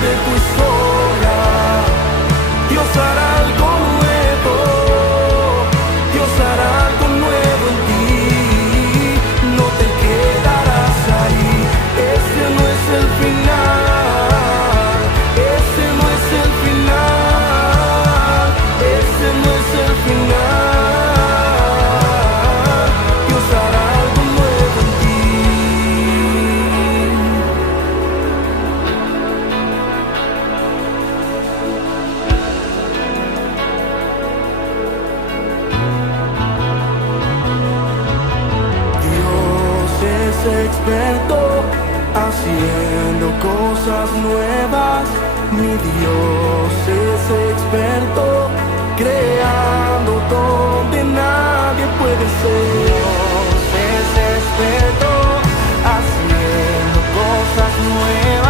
de tu historia. Dios hará algo nuevo, Dios hará algo nuevo en ti. No te quedarás ahí, este no es el final, este no es el final, este no es el final. Dios hará algo nuevo en ti. Dios es experto haciendo cosas nuevas. Mi Dios es experto creando donde nadie puede ser. Dios es experto haciendo cosas nuevas.